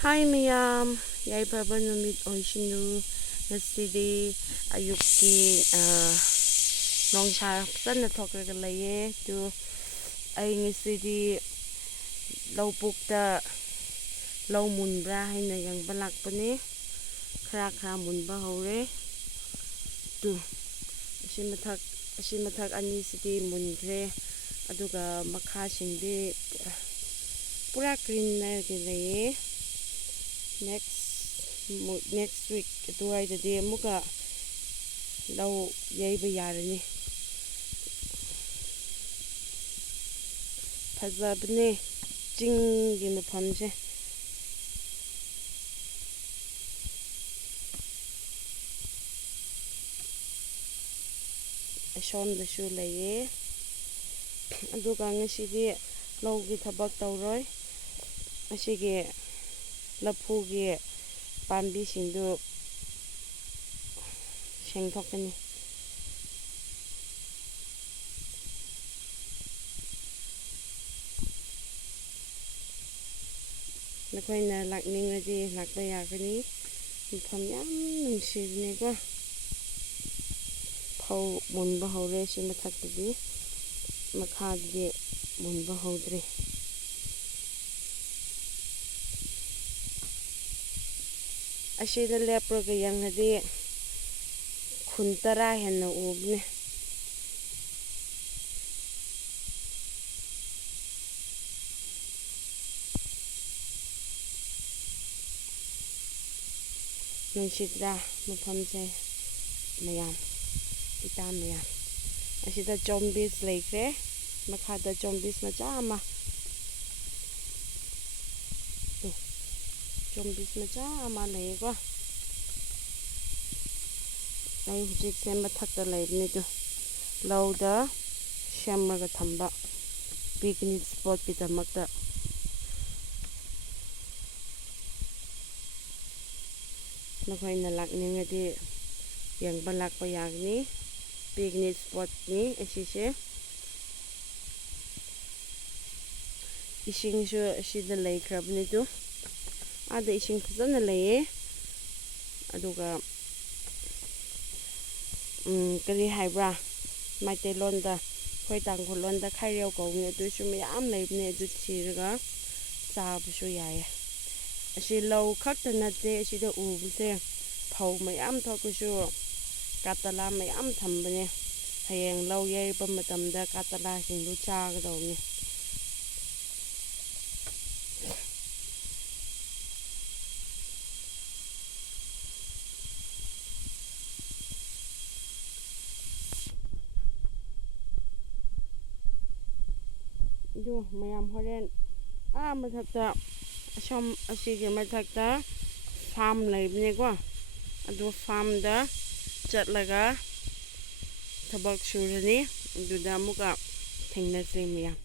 Hi Mayam, yaibaba numit oishinu nasidi ayuki nongsha sana thokraga laye tu ay ngisidi lawpukta law munbra haina yengba lakpani khara munba hore tu asimathak ani sidi munkhre aduga makha singdi pura green na laye next week aduwaidadi amuka law yaiba yarani fazabne chinggi mafamse ashomdashu laye aduga ngasidi lawgi thabak tawroi asigi lapugi pambi singdu sengthokani nakoina lakningadi lakba yagani mafam yam nungsibneko phau munba hore si mathaktadi makhaddi munba hodre asida lepraga yanghadi khuntara henna ubne nungsidra mafamse mayam ita mayam asida zombies leikre makhada zombies macha ama zombies macha ama layego ay hujik se mathakta laibni tu lawda shamraga thamba picnic spot ki tamakta nakoina lakningadi yengba lakpa yagni picnic spot ni asise isingsu asida laikhrabni tu ada ising fazana laye aduga kari haibra maitelonda khoi tangkholonda khaireu kawni adusu mayam laibne adu thiraga chabusu yaye asi law khakta natte asida ubuse phau mayam thokusu katala mayam thambane hayeng law yaiba matamda katala singdu chagadawni du mayam horen mathakta ashom asigi mathakta farm laibneko adu farm da chatlaga thabak surani aduda amuka thengnase mayam